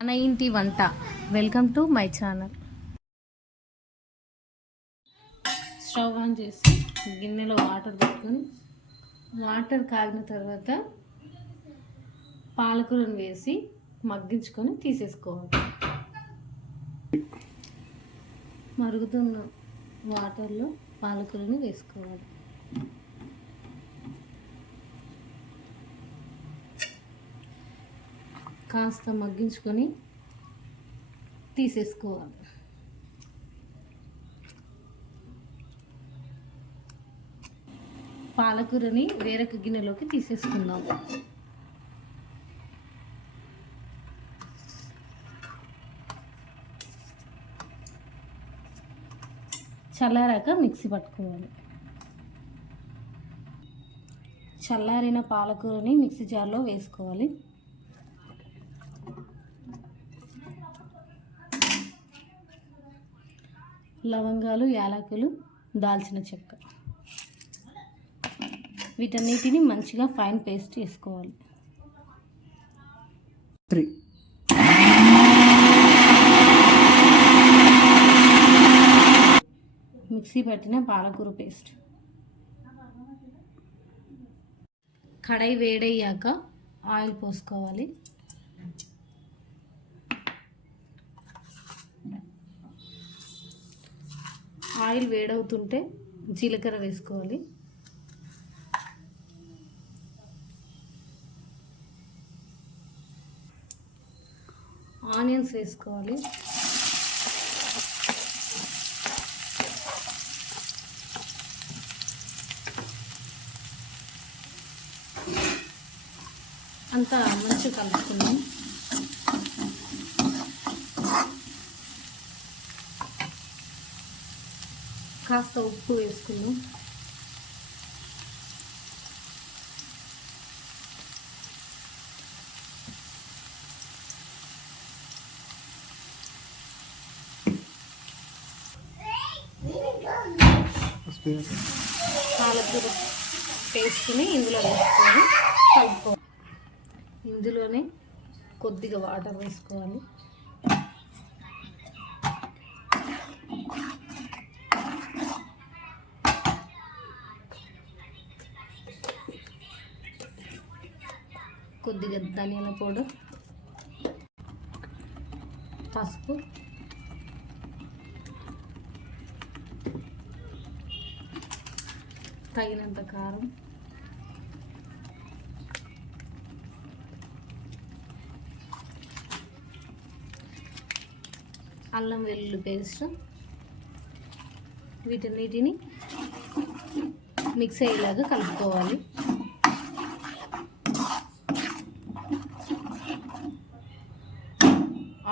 మన ఇంటి వంట. Welcome to my channel. Stove on చేసి గిన్నెలో వాటర్ పెట్టుకొని వాటర్ కాగిన తర్వాత పాలకూరను వేసి మగ్గించుకొని తీసేసుకోవాలి. మరుగుతున్న వాటర్లో పాలకూరని వేసుకోవాలి. కాస్త మగ్గించుకొని తీసేసుకోవాలి. పాలకూరని వేరొక గిన్నెలోకి తీసేసుకుందాం. చల్లారాక మిక్సీ పట్టుకోవాలి. చల్లారిన పాలకూరని మిక్సీ జార్లో వేసుకోవాలి. లవంగాలు యాలకులు దాల్చిన చెక్క. వీటన్నిటిని మంచిగా ఫైన్ పేస్ట్ చేసుకోవాలి. త్రీ మిక్సీ పట్టిన పాలకూర పేస్ట్ కడాయి వేడయ్యాక ఆయిల్ పోసుకోవాలి. ఆయిల్ వేడవుతుంటే జీలకర్ర వేసుకోవాలి. ఆనియన్స్ వేసుకోవాలి. అంతా మంచిగా కలుపుకున్నాం కాస్త ఉప్పు వేసుకుని పాలకూర వేసుకుని ఇందులో వేసుకొని కలుపుకోవాలి. ఇందులోనే కొద్దిగా వాటర్ వేసుకోవాలి. కొద్దిగా ధనియాల పొడి పసుపు తగినంత కారం అల్లం వెల్లుల్లి పేస్ట్ వీటన్నిటిని మిక్స్ అయ్యేలాగా కలుపుకోవాలి.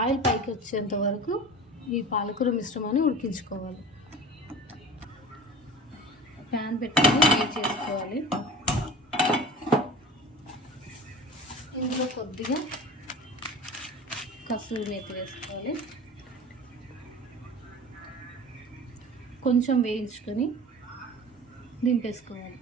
ఆయిల్ పైకి వచ్చేంత వరకు ఈ పాలకూర మిశ్రమాన్ని ఉడికించుకోవాలి. ప్యాన్ పెట్టుకొని వేడి చేసుకోవాలి. ఇందులో కొద్దిగా కసూరి మేతి వేసుకోవాలి. కొంచెం వేయించుకొని దింపేసుకోవాలి.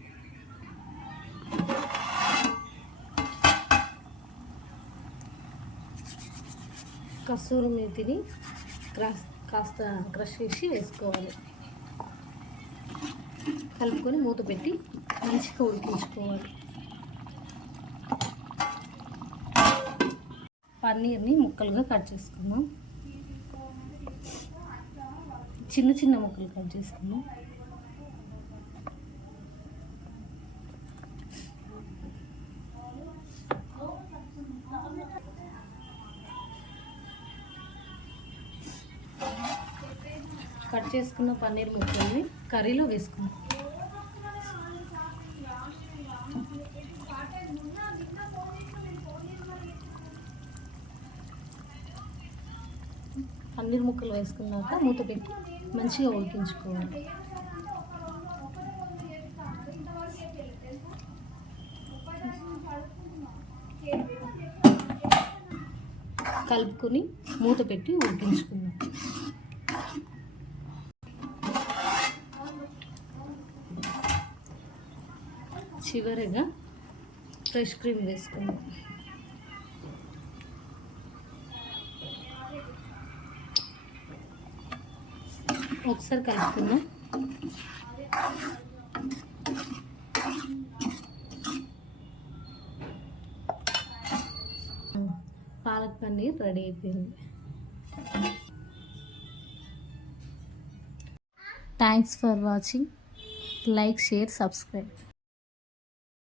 కసూరి మేతిని క్రాస్ కాస్త క్రష్ చేసి వేసుకోవాలి. కలుపుకొని మూత పెట్టి మంచిగా ఉడికించుకోవాలి. పన్నీర్ని ముక్కలుగా కట్ చేసుకుందాం. చిన్న చిన్న ముక్కలు కట్ చేసుకుందాం. కట్ చేసుకున్న పన్నీర్ ముక్కల్ని కర్రీలో వేసుకుందాం. పన్నీర్ ముక్కలు వేసుకున్నాక మూత పెట్టి మంచిగా ఉడికించుకోవాలి. కలుపుకొని మూత పెట్టి ఉడికించుకుందాం. చివరిగా ఫ్రెష్ క్రీమ్ వేసుకుందాం. ఒకసారి కలుపుకుందాం పాలక్ పన్నీర్ రెడీ అయిపోయింది. Thanks for watching like share subscribe